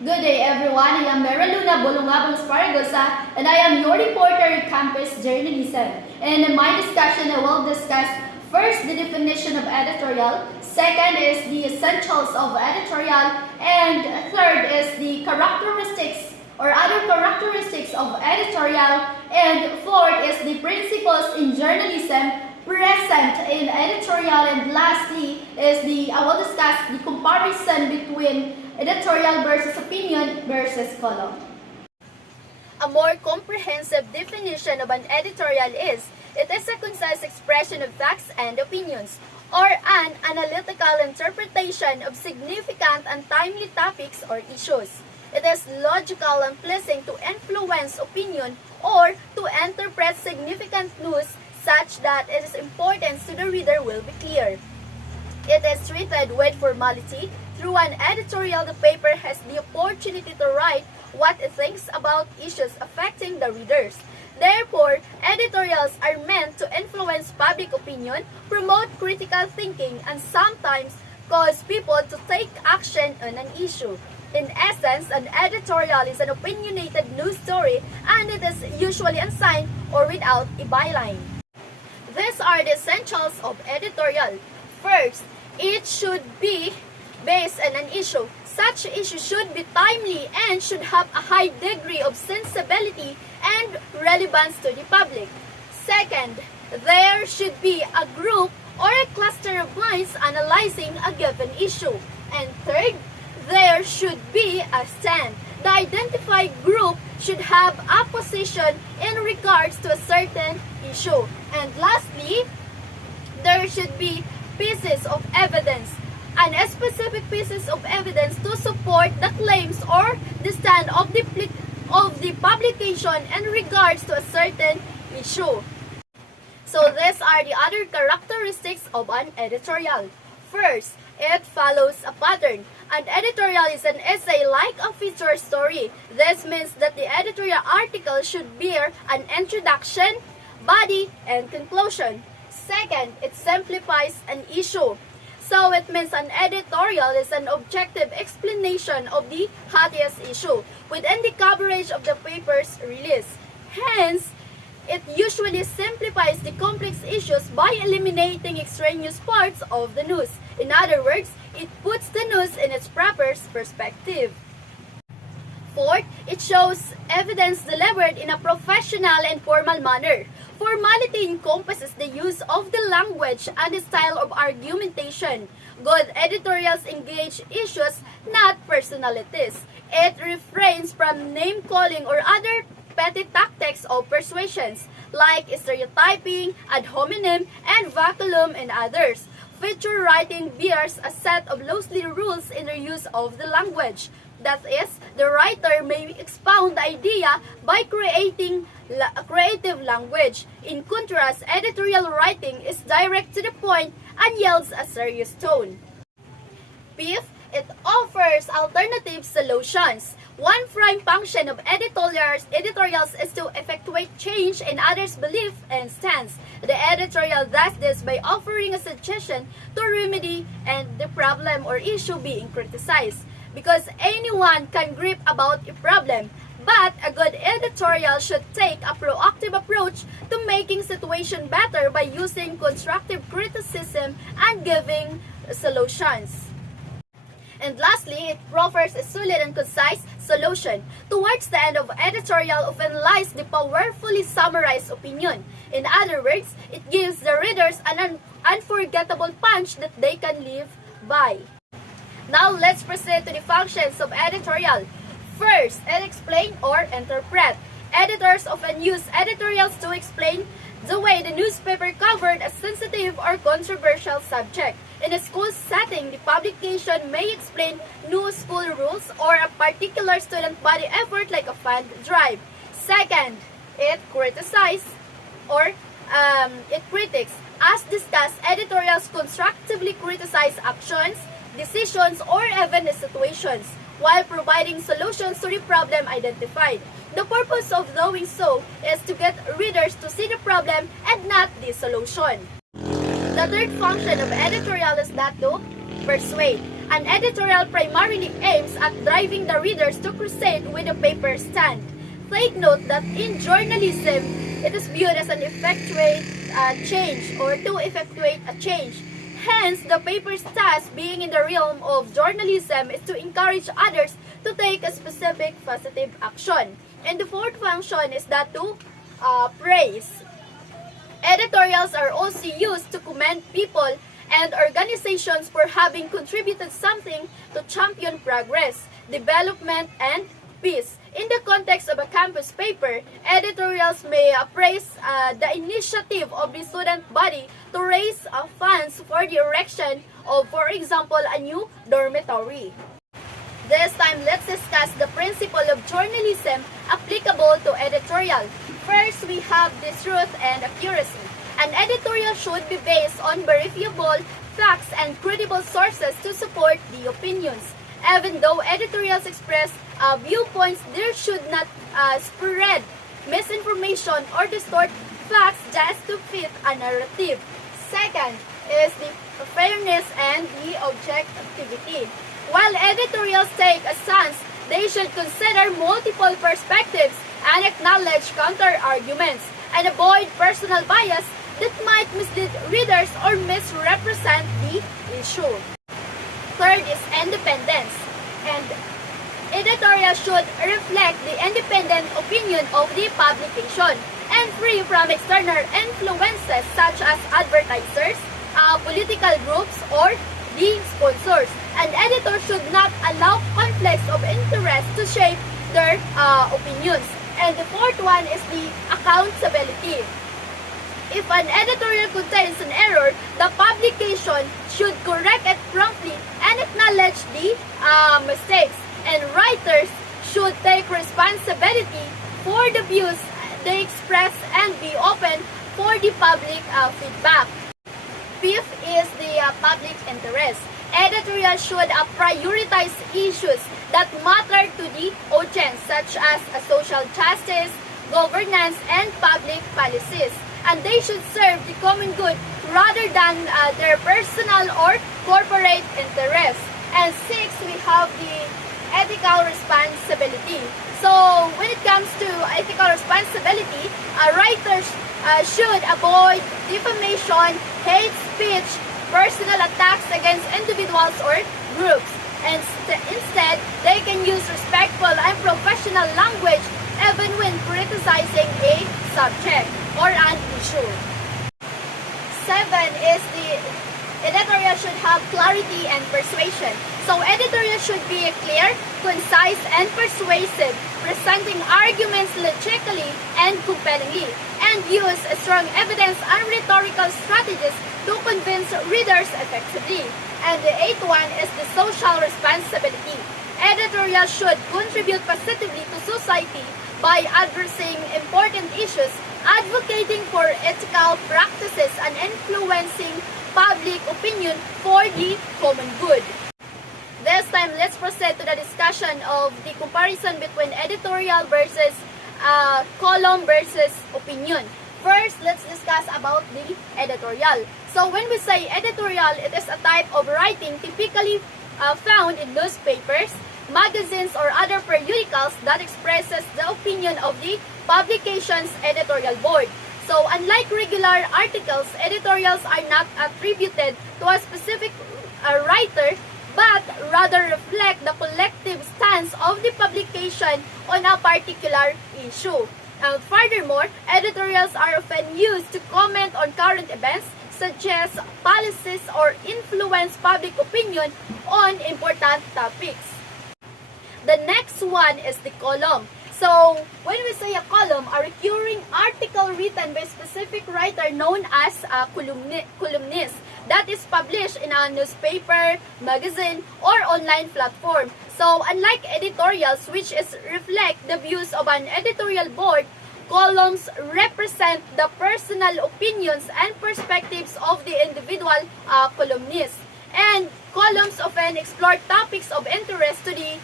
Good day everyone, I am Meraluna of Esparagoza and I am your reporter in Campus Journalism. And in my discussion, I will discuss first the definition of editorial, second is the essentials of editorial, and third is the characteristics or other characteristics of editorial, and fourth is the principles in journalism present in editorial, and lastly is I will discuss the comparison between editorial versus opinion versus column. A more comprehensive definition of an editorial is, it is a concise expression of facts and opinions, or an analytical interpretation of significant and timely topics or issues. It is logical and pleasing to influence opinion or to interpret significant news such that its importance to the reader will be clear. It is treated with formality. Through an editorial, the paper has the opportunity to write what it thinks about issues affecting the readers. Therefore, editorials are meant to influence public opinion, promote critical thinking, and sometimes cause people to take action on an issue. In essence, an editorial is an opinionated news story, and it is usually unsigned or without a byline. These are the essentials of editorial. First, it should be based on an issue. Such issue should be timely and should have a high degree of sensibility and relevance to the public. Second, there should be a group or a cluster of lines analyzing a given issue. And third, there should be a stand. The identified group should have a position in regards to a certain issue. And lastly, there should be pieces of evidence, and specific pieces of evidence to support the claims or the stand of the publication in regards to a certain issue. So these are the other characteristics of an editorial. First, it follows a pattern. An editorial is an essay like a feature story. This means that the editorial article should bear an introduction, body, and conclusion. Second, it simplifies an issue. So it means an editorial is an objective explanation of the hottest issue within the coverage of the paper's release. Hence, it usually simplifies the complex issues by eliminating extraneous parts of the news. In other words, it puts the news in its proper perspective. Fourth, it shows evidence delivered in a professional and formal manner. Formality encompasses the use of the language and the style of argumentation. Good editorials engage issues, not personalities. It refrains from name-calling or other petty tactics of persuasions, like stereotyping, ad hominem, and vacuum, and others. Feature writing bears a set of loosely rules in the use of the language. That is, the writer may expound the idea by creating creative language. In contrast, editorial writing is direct to the point and yields a serious tone. Fifth, it offers alternative solutions. One prime function of editorials is to effectuate change in others' belief and stance. The editorial does this by offering a suggestion to remedy and the problem or issue being criticized. Because anyone can grip about a problem, but a good editorial should take a proactive approach to making situation better by using constructive criticism and giving solutions. And lastly, it offers a solid and concise solution. Towards the end of editorial often lies the powerfully summarized opinion. In other words, it gives the readers an unforgettable punch that they can live by. Now, let's proceed to the functions of editorial. First, explain or interpret. Editors often use editorials to explain the way the newspaper covered a sensitive or controversial subject. In a school setting, the publication may explain new school rules or a particular student body effort like a fund drive. Second, it criticizes or it critiques. As discussed, editorials constructively criticize actions, decisions, or even situations, while providing solutions to the problem identified. The purpose of doing so is to get readers to see the problem and not the solution. The third function of editorial is that to persuade. An editorial primarily aims at driving the readers to crusade with the paper's stand. Take note that in journalism, it is viewed as an effectuate change or to effectuate a change. Hence, the paper's task being in the realm of journalism is to encourage others to take a specific positive action. And the fourth function is that to praise. Editorials are also used to commend people and organizations for having contributed something to champion progress, development, and peace. In the context of a campus paper, editorials may praise the initiative of the student body to raise funds for the erection of, for example, a new dormitory. This time, let's discuss the principle of journalism applicable to editorial. First, we have the truth and accuracy. An editorial should be based on verifiable facts and credible sources to support the opinions. Even though editorials express viewpoints, there should not spread misinformation or distort facts just to fit a narrative. Second is the fairness and the objectivity. While editorials take a stance, they should consider multiple perspectives and acknowledge counter-arguments and avoid personal bias that might mislead readers or misrepresent the issue. Third is independence, and editorial should reflect the independent opinion of the publication and free from external influences such as advertisers, political groups, or the sponsors. An editor should not allow conflicts of interest to shape their opinions. And the fourth one is the accountability. If an editorial contains an error, the publication should correct it promptly and acknowledge the mistakes. And writers should take responsibility for the views they express and be open for the public feedback. Fifth is the public interest. Editorials should prioritize issues that matter to the audience, such as social justice, governance, and public policies. And they should serve the common good rather than their personal or corporate interests. And sixth, we have the ethical responsibility. So, when it comes to ethical responsibility, writers should avoid defamation, hate speech, personal attacks against individuals or groups. And instead, they can use respectful and professional language even when criticizing a subject or an issue. 7 is the editorial should have clarity and persuasion. So editorial should be clear, concise, and persuasive, presenting arguments logically and compellingly, and use strong evidence and rhetorical strategies to convince readers effectively. And the 8th one is the social responsibility. Editorial should contribute positively to society by addressing important issues, advocating for ethical practices, and influencing public opinion for the common good. This time, let's proceed to the discussion of the comparison between editorial versus column versus opinion. First, let's discuss about the editorial. So when we say editorial, it is a type of writing typically found in newspapers, magazines, or other periodicals that expresses the opinion of the publication's editorial board. So unlike regular articles, editorials are not attributed to a specific writer, but rather reflect the collective stance of the publication on a particular issue. Furthermore, editorials are often used to comment on current events, suggest policies, or influence public opinion on important topics. The next one is the column. So, when we say a column, a recurring article written by a specific writer known as a columnist that is published in a newspaper, magazine, or online platform. So, unlike editorials, which reflect the views of an editorial board, columns represent the personal opinions and perspectives of the individual columnist. And columns often explore topics of interest to the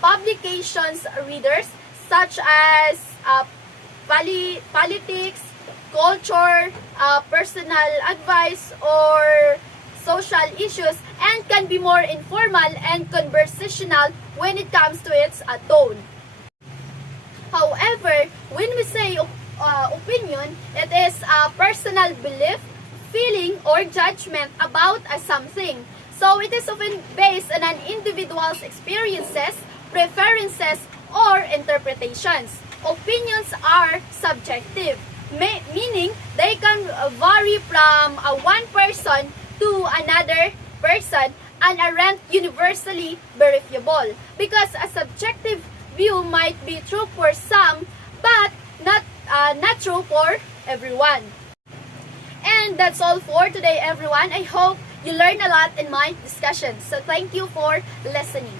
publication's readers, such as politics, culture, personal advice, or social issues and can be more informal and conversational when it comes to its tone. However, when we say opinion, it is a personal belief, feeling, or judgment about something. So it is often based on an individual's experiences, preferences, or interpretations. Opinions are subjective, meaning they can vary from one person to another person and aren't universally verifiable, because a subjective view might be true for some but not true for everyone. And that's all for today, everyone. I hope you learned a lot in my discussion. So thank you for listening.